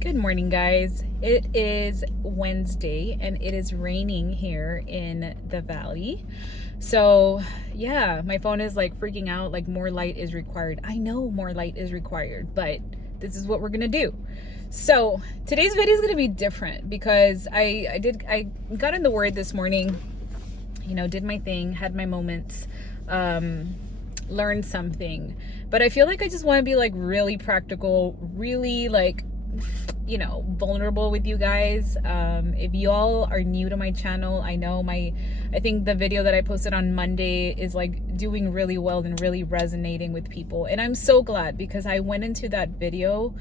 Good morning, guys. It is Wednesday and it is raining here in the valley. So, yeah, my phone is like freaking out, like more light is required. I know more light is required, but this is what we're gonna do. So, today's video is gonna be different because I got in the word this morning, did my thing, had my moments, learned something. But I feel like I just want to be like really practical, really like vulnerable with you guys. If you all are new to my channel, I think the video that I posted on Monday is like doing really well and really resonating with people, and I'm so glad because I went into that video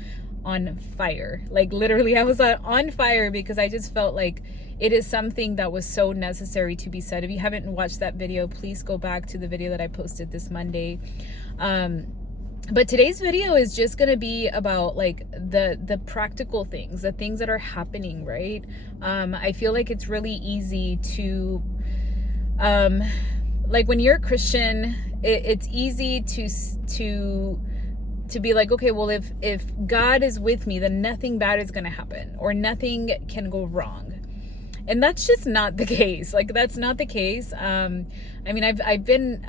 on fire. Like literally I was on fire because I just felt like it is something that was so necessary to be said. If you haven't watched that video, please go back to the video that I posted this Monday. But today's video is just going to be about like the practical things, the things that are happening, right? I feel like it's really easy to, like when you're a Christian, it's easy to be like, okay, well, if God is with me, then nothing bad is going to happen or nothing can go wrong. And that's just not the case. Like, that's not the case. I mean, I've been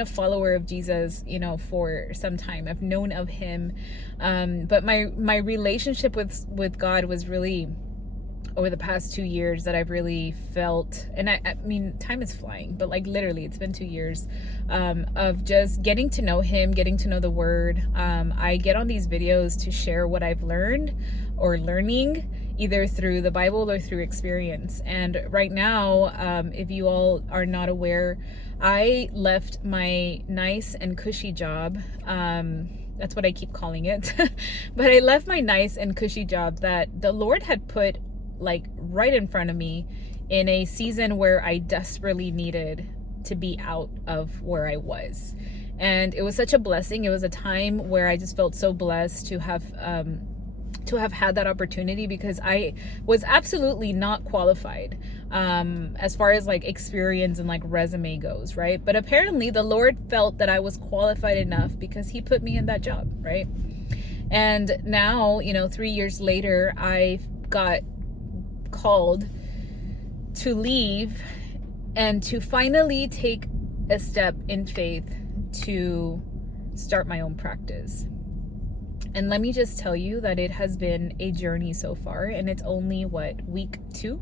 a follower of Jesus, for some time. I've known of him. But my relationship with God was really over the past 2 years that I've really felt, and I mean, time is flying, but like literally it's been 2 years of just getting to know him, getting to know the word. I get on these videos to share what I've learned or learning, either through the Bible or through experience. And right now, if you all are not aware, I left my nice and cushy job. That's what I keep calling it. But I left my nice and cushy job that the Lord had put like right in front of me in a season where I desperately needed to be out of where I was. And it was such a blessing. It was a time where I just felt so blessed to have had that opportunity, because I was absolutely not qualified as far as like experience and like resume goes, right? But apparently the Lord felt that I was qualified enough because he put me in that job, right? And now, 3 years later, I got called to leave and to finally take a step in faith to start my own practice. And let me just tell you that it has been a journey so far, and it's only week 2.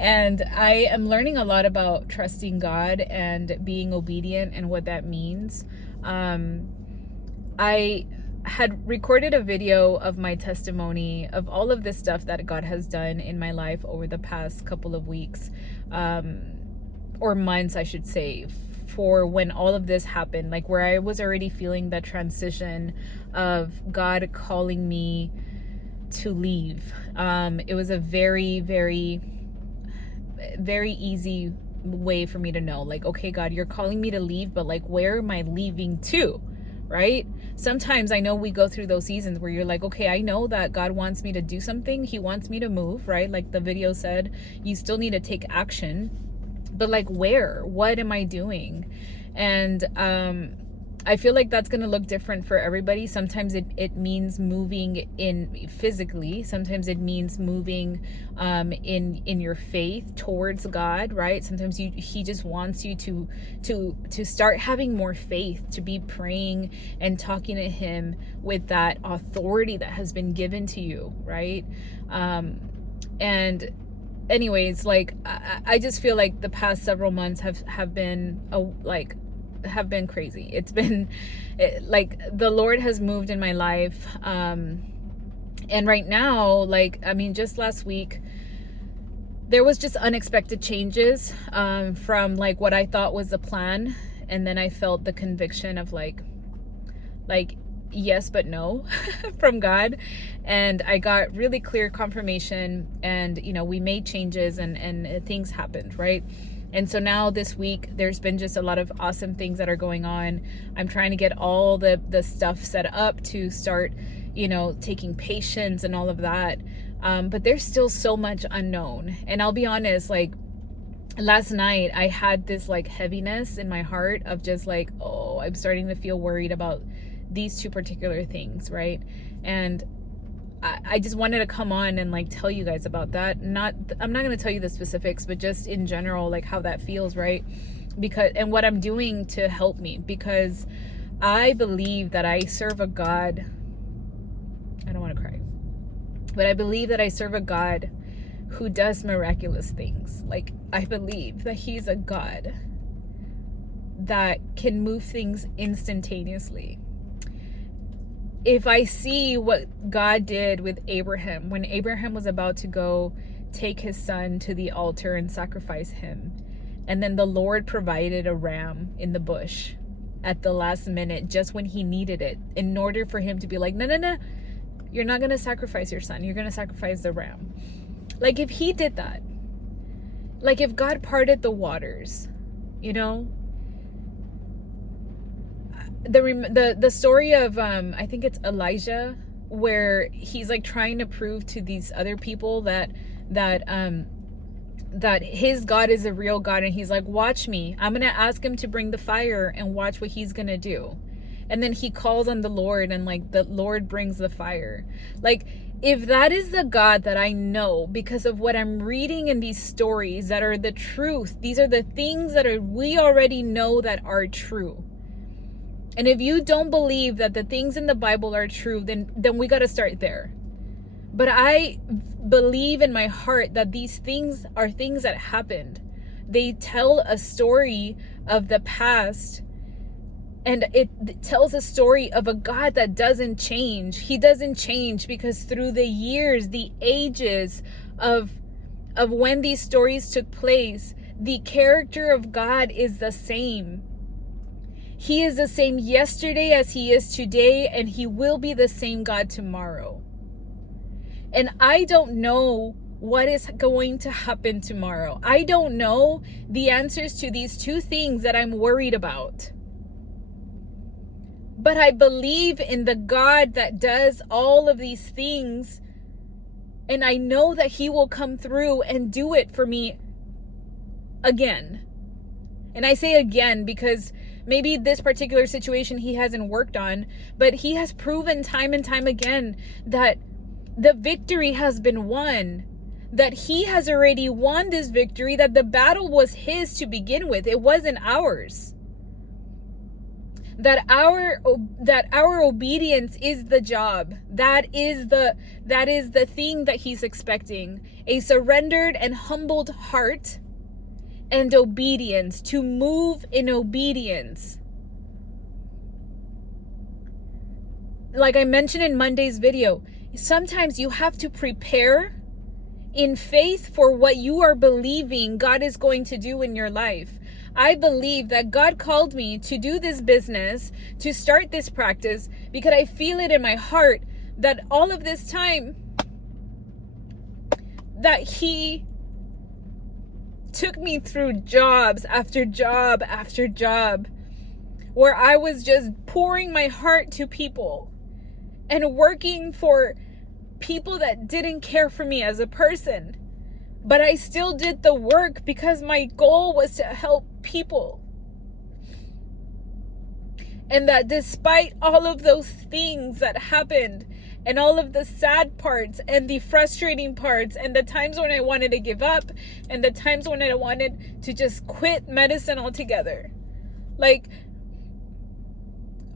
And I am learning a lot about trusting God and being obedient and what that means. I had recorded a video of my testimony of all of this stuff that God has done in my life over the past couple of weeks, or months, I should say, for when all of this happened, like where I was already feeling that transition of God calling me to leave. It was a very, very, very easy way for me to know, like, okay, God, you're calling me to leave, but like, where am I leaving to? Right? Sometimes I know we go through those seasons where you're like, okay, I know that God wants me to do something. He wants me to move, right? Like the video said, you still need to take action, but like, where? What am I doing? And I feel like that's going to look different for everybody. Sometimes it means moving in physically. Sometimes it means moving in your faith towards God, right? Sometimes he just wants you to start having more faith, to be praying and talking to him with that authority that has been given to you, right? And anyways, like I just feel like the past several months have been crazy. It's been like the Lord has moved in my life, and right now, like, I mean, just last week there was just unexpected changes from like what I thought was the plan, and then I felt the conviction of like yes but no from God, and I got really clear confirmation, and we made changes and things happened, right? And so now this week there's been just a lot of awesome things that are going on. I'm trying to get all the stuff set up to start taking patients and all of that, but there's still so much unknown. And I'll be honest, like last night I had this like heaviness in my heart of just like, oh, I'm starting to feel worried about these two particular things, right? And I just wanted to come on and like tell you guys about that. I'm not going to tell you the specifics, but just in general, like how that feels, right? Because, and what I'm doing to help me, because I believe that I serve a God. I don't want to cry, but I believe that I serve a God who does miraculous things. Like, I believe that he's a God that can move things instantaneously. If I see what God did with Abraham, when Abraham was about to go take his son to the altar and sacrifice him, and then the Lord provided a ram in the bush at the last minute, just when he needed it, in order for him to be like, no, you're not going to sacrifice your son. You're going to sacrifice the ram. Like, if he did that, like if God parted the waters, you know, the story of I think it's Elijah, where he's like trying to prove to these other people that his God is a real God, and he's like, watch me, I'm gonna ask him to bring the fire and watch what he's gonna do. And then he calls on the Lord, and like the Lord brings the fire. Like, if that is the God that I know because of what I'm reading in these stories that are the truth, these are the things that we already know that are true. And if you don't believe that the things in the Bible are true, then we got to start there. But I believe in my heart that these things are things that happened. They tell a story of the past, and it tells a story of a God that doesn't change. He doesn't change because through the years, the ages of when these stories took place, the character of God is the same. He is the same yesterday as he is today, and he will be the same God tomorrow. And I don't know what is going to happen tomorrow. I don't know the answers to these two things that I'm worried about. But I believe in the God that does all of these things, and I know that he will come through and do it for me again. And I say again because maybe this particular situation he hasn't worked on, but he has proven time and time again that the victory has been won, that he has already won this victory, that the battle was his to begin with. It wasn't ours. That our obedience is the job. That is the thing that he's expecting. A surrendered and humbled heart and obedience, to move in obedience. Like I mentioned in Monday's video, sometimes you have to prepare in faith for what you are believing God is going to do in your life. I believe that God called me to do this business, to start this practice, because I feel it in my heart that all of this time that he took me through jobs after job after job, where I was just pouring my heart to people and working for people that didn't care for me as a person. But I still did the work because my goal was to help people. And that despite all of those things that happened, and all of the sad parts and the frustrating parts, and the times when I wanted to give up, and the times when I wanted to just quit medicine altogether, like,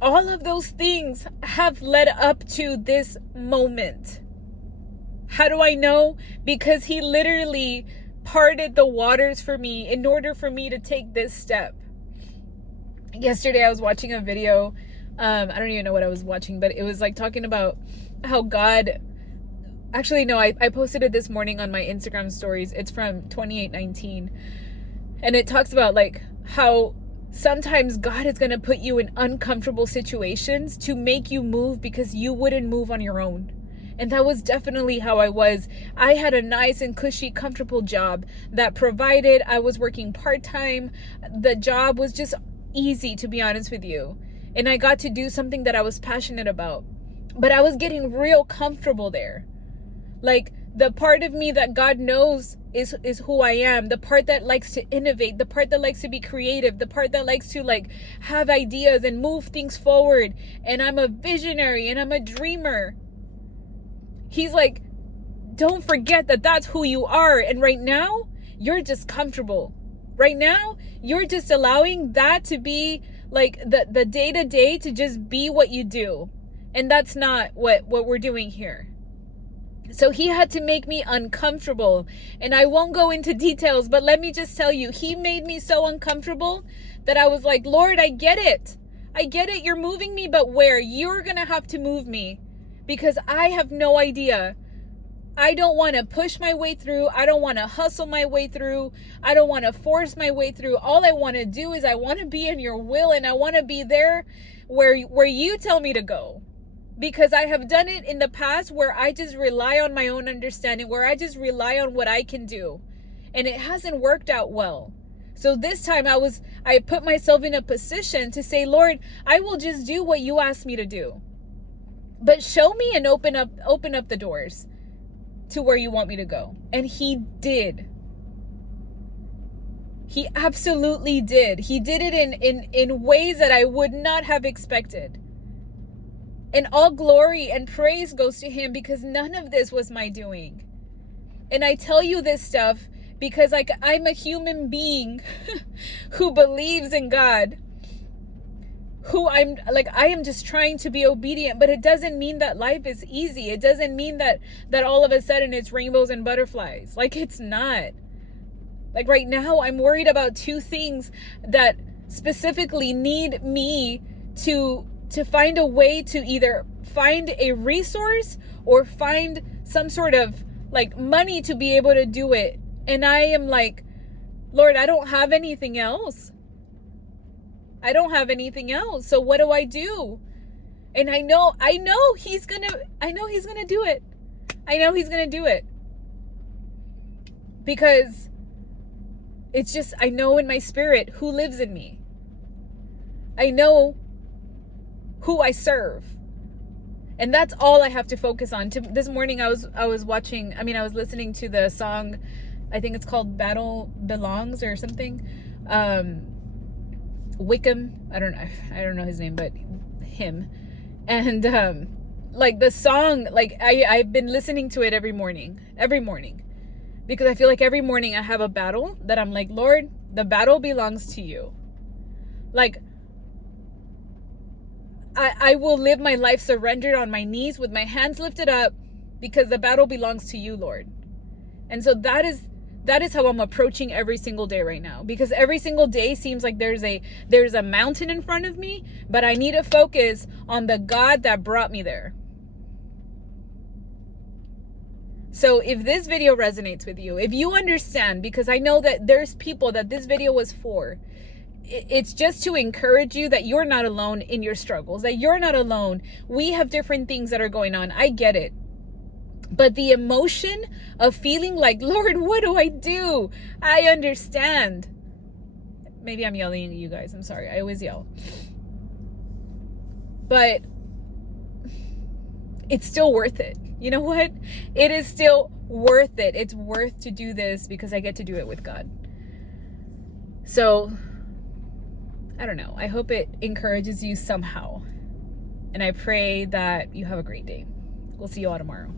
all of those things have led up to this moment. How do I know? Because he literally parted the waters for me in order for me to take this step. Yesterday I was watching a video. I don't even know what I was watching, but it was like talking about how God, actually no, I posted it this morning on my Instagram stories. It's from 28:19, and it talks about like how sometimes God is going to put you in uncomfortable situations to make you move because you wouldn't move on your own. And that was definitely how I was. I had a nice and cushy, comfortable job that provided. I was working part-time. The job was just easy, to be honest with you. And I got to do something that I was passionate about. But I was getting real comfortable there. Like, the part of me that God knows is who I am. The part that likes to innovate. The part that likes to be creative. The part that likes to like have ideas and move things forward. And I'm a visionary and I'm a dreamer. He's like, don't forget that that's who you are. And right now, you're just comfortable. Right now, you're just allowing that to be like the day-to-day to just be what you do. And that's not what we're doing here. So he had to make me uncomfortable. And I won't go into details, but let me just tell you, he made me so uncomfortable that I was like, Lord, I get it. I get it. You're moving me, but where? You're going to have to move me because I have no idea. I don't want to push my way through. I don't want to hustle my way through. I don't want to force my way through. All I want to do is I want to be in your will, and I want to be there where you tell me to go. Because I have done it in the past where I just rely on my own understanding, where I just rely on what I can do. And it hasn't worked out well. So this time I put myself in a position to say, Lord, I will just do what you ask me to do. But show me and open up the doors to where you want me to go. And he did. He absolutely did. He did it in ways that I would not have expected. And all glory and praise goes to him because none of this was my doing. And I tell you this stuff because I'm a human being who believes in God. I am just trying to be obedient, but it doesn't mean that life is easy. It doesn't mean that all of a sudden it's rainbows and butterflies. Like, it's not. Like right now, I'm worried about two things that specifically need me to find a way to either find a resource or find some sort of like money to be able to do it. And I am like, Lord, I don't have anything else. I don't have anything else. So what do I do? And I know he's gonna do it. I know he's gonna do it. Because it's just, I know in my spirit who lives in me. I know who I serve. And that's all I have to focus on. This morning I was listening to the song, I think it's called Battle Belongs or something. Wickham, I don't know his name, but him. And like the song, like I've been listening to it every morning. Because I feel like every morning I have a battle that I'm like, Lord, the battle belongs to you. Like, I will live my life surrendered on my knees with my hands lifted up because the battle belongs to you, Lord. And so that is how I'm approaching every single day right now, because every single day seems like there's a mountain in front of me, but I need to focus on the God that brought me there. So if this video resonates with you, if you understand, because I know that there's people that this video was for, it's just to encourage you that you're not alone in your struggles, that you're not alone. We have different things that are going on. I get it. But the emotion of feeling like, Lord, what do I do? I understand. Maybe I'm yelling at you guys. I'm sorry. I always yell. But it's still worth it. You know what? It is still worth it. It's worth to do this because I get to do it with God. So, I don't know. I hope it encourages you somehow. And I pray that you have a great day. We'll see you all tomorrow.